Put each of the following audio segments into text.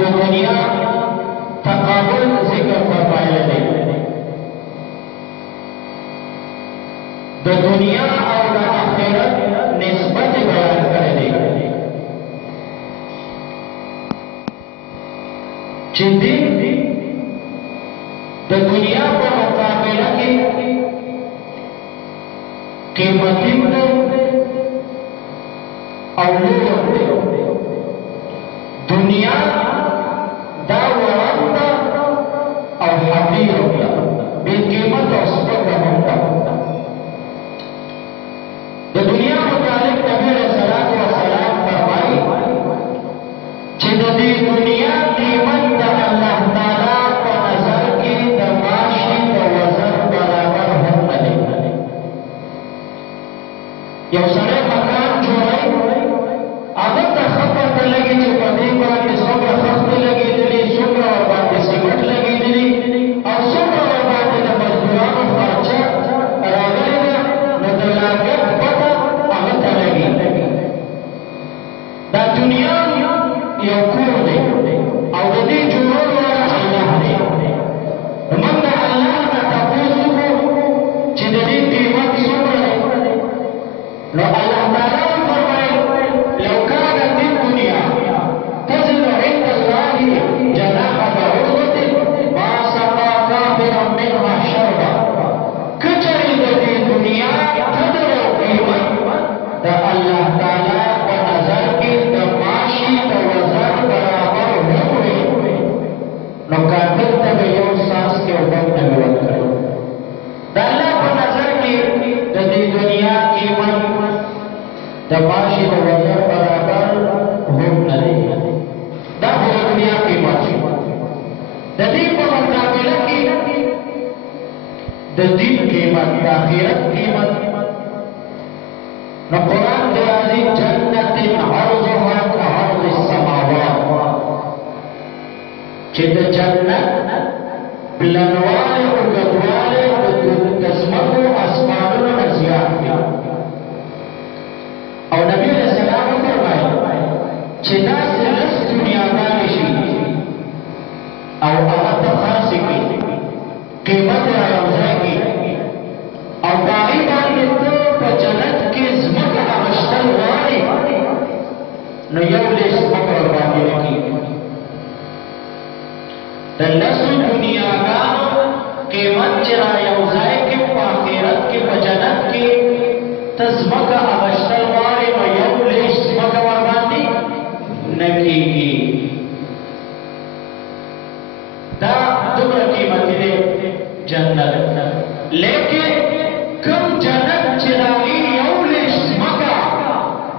د دنیا تقابل ذکر فرمایلی دی. د دنیا او د آخرت نسبت بیان کړی دی چې دین د دنیا په مقابله کې قیمتي دی او لوړ دی. دنیا دا وران ده او حقیر ده، بې قیمت او سپکه هم ده. د دنیا متعلق نبی علیه الصلاة والسلام فرمایي چې د دې دنیا قیمت د الله تعالی په نظر کې د ماشي د وزن برابر هم نه دی. یو سړی مکان جوړوي، هغه ته ښه پته لګي چې په دې باندې څومره خښتې لګېدلي، څومره ورباندې سیمټ لګېدلي او څومره ورباندې د مزدورانو خرچه راغلې ده، نو د لاګت پته هغه ته لګي. دا دنیا یو کور دی او د دې جوړولو والا الله دی. موږ د الله نه تپوس وکړو چې د دې قیمت څومره دی. نو الله تعالی فرمایي لو كانت الدنيا تزن عند الله جناح بعوضة ما سقى كافرا منها شربا. کچری د دې دنیا قدر او قیمت د الله تعالی په نظر کې د ماشي د وزن برابر نه وي، نو کافر ته به یو ساس کې اوبه نه وي ورکړی. د الله په نظر کې د دې دنیا قیمت د ماشي د وزن برابر هم نه دی. دا خو د دنیا قیمت دی. د دې په مقابله کې د دین قیمت، د آخرت قیمت. نو قرآن دی راځي جنت عرضها كعرض السماوات، چې د جنت پلنوالی او اوږدوالی د ځمکو اسمانونو نه زیات دی. او نبی علیہ السلام فرمایي چې داسې لس دنیاګانې شي او هغه ته خاصې کړي، قیمت یې راوځای کړي او په هغې باندې ته په جنت کې ځمکه اغشتل غواړې، نو یو لیس ځمکه ورباندې نه کېږي. د لسو دنیاګانو قیمت چې را یوځای کړي په آخرت کې په جنت کې ته ځمکه اغشتل غواړې، نو یو لیس ځمکه ورباندې نه کېږي. دا دومره قیمتي دی جنت. لیکن کوم جنت چې د هغې یو لیس ځمکه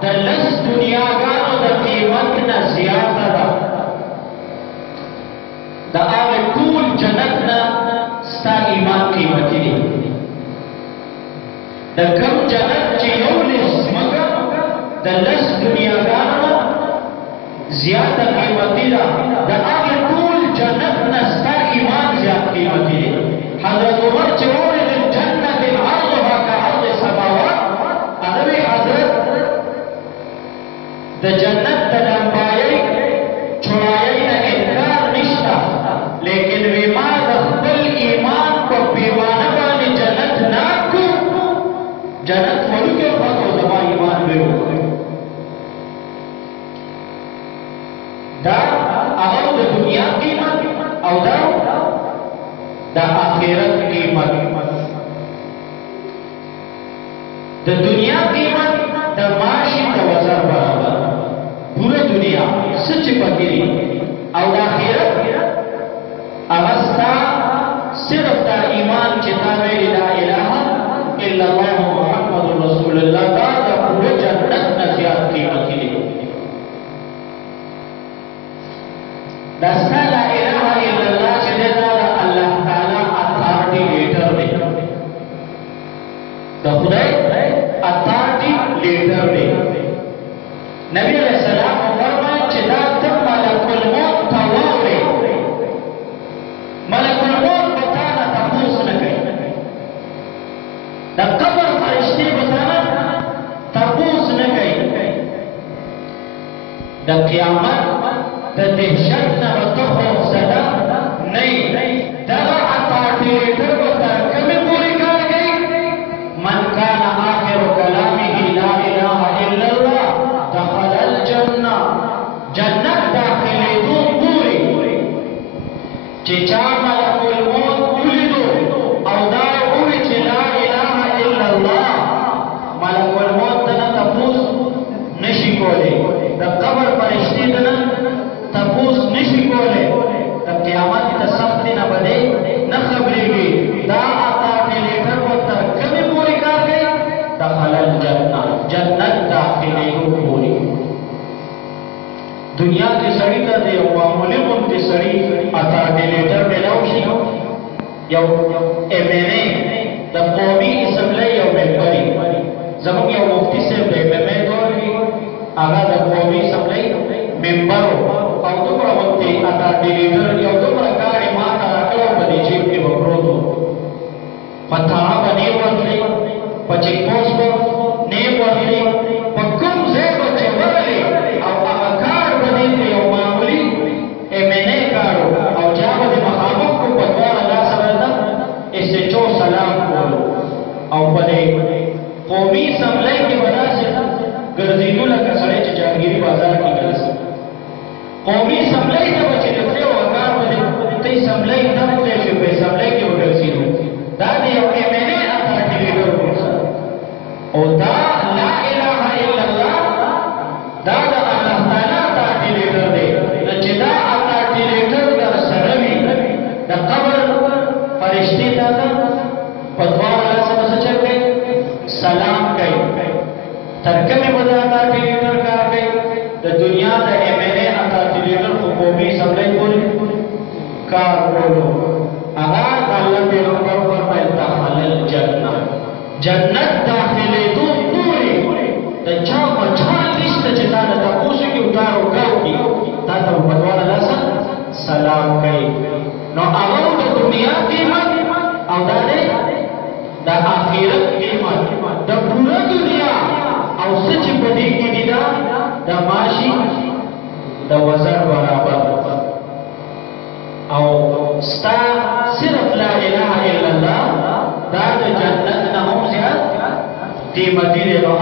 د لس دنیاګانو د قیمت نه زیاته ده، د هغې ټول جنت نه ستا ایمان قیمتي دی. د کوم جنت چې یو لیس ځمکه د لس دنیاګانو زیاته قیمتي ده، د هغې ټول جنت نه ستا ایمان زیات قیمتي دی. حضرت عمر چې وویل جنت عرضها كعرض السماوات، هغه وی حضرت د جنت د لمبایۍ چوړایۍ نه انکار نشته، لیکن وی ما د خپل ایمان په پیمانه باندې جنت ناکو، جنت وړوکی پاتو زما ایمان لوی وکړ. دا هغه د دنیا قیمت او دا د آخرت قیمت. د دنیا قیمت د ماشي د وزن برابر، پوره دنیا څه چې پکې دي، او د آخرت هغه ستا صرف دا ایمان چې تا ویلي لا اله الا الله محمد رسول الله، دا د پوره جنت نه زیات قیمتي دی. دا ستا لا اله الا الله چې دی دا د الله تعالی اتھارټي لیټر دی، د خدای اتھارټي لیټر دی. نبی علیہ السلام فرمایي چې دا ته ملک الموت ته واورې، ملک الموت به تا نه تپوس نه کوي، د قبر فرشتې به تا نه تپوس نه کوي. د قیامت د دهشت نه به ته خوفزده نه یې دغه اپارټیلیټر به تر کومې پورې کار کوي من کان آخر کلامه لا اله الا الله دخل الجنه جنت داخلېدو پورې چې چا ملک الموت ولیدو او دا ووایي چې لا اله الا الله ملک الموت دنه تپوس نشي کولی د قبر فرشتې دنه تپوس نشي کولی د قیامت د سختۍ نه به دی نه خبرېږي دا اپارټیلیټر به تر کومې پورې کار کوي دخل الجنه جنت داخلېدو پورې دنیا کې سړي ته د یو معمولي غوندې سړي اپارټیلیټر میلاو شي یو MNA د قومي اسمبلۍ یو ممبري زموږ یو مفتي صاحب د MMA دور وي هغه د قومي اسمبلۍ ممبر او دومره غوندې اپارټیلیټر یو دومره کاڼې ما ته راکړی په دې جیب کې به پروت و په تاړه به نه ورتلی په چیک پوسټ به نه ورتلی په کوم ځای به چې ورغلې او هغه کارډ به دې ته یو معمولي MNA کارډ او چا به دې مخامخ کړو په دواړه لاسه به ده SHO سلام کولو او په دې قومي اسمبلۍ کې به داسې ګرځېدو لکه سړی چې جهانګیري بازار کې ګرځي قومي اسمبلۍ ته به چې تللی و کار به ته اسمبلۍ ته تللی شو په اسمبلۍ کې به ګرځېدو دا د یو MNA اپارټیلیټر ورسره او دا لا اله الا الله دا د الله تعالی اپارټیلیټر دی چې دا اپارټیلیټر در سره وي د قبر فرشتې ته په دواړو لاسه به څه چل کوي سلام کوي تر کومې به دا اپارټیلیټر کار کوي د دنیا د MNA اپارټیلیټر خو قومي اسمبلۍ پورې کار کولو هغه د الله پیغمبر فرمایل دخل الجنه جنت داخلېدو پورې د چا مجال نشته چې تا د تپوسو کې اتار وکاو کي تا ته په دواړه لاسه سلام کوي نو هغه د دنیا قیمت او دا دی د آخرت قیمت د پوره دنیا او څه چې په دې کې دي دا د ماشي د وزن برابر او ستا صرف لا اله الا الله دا د جنت نه هم زیات قیمتي دی نو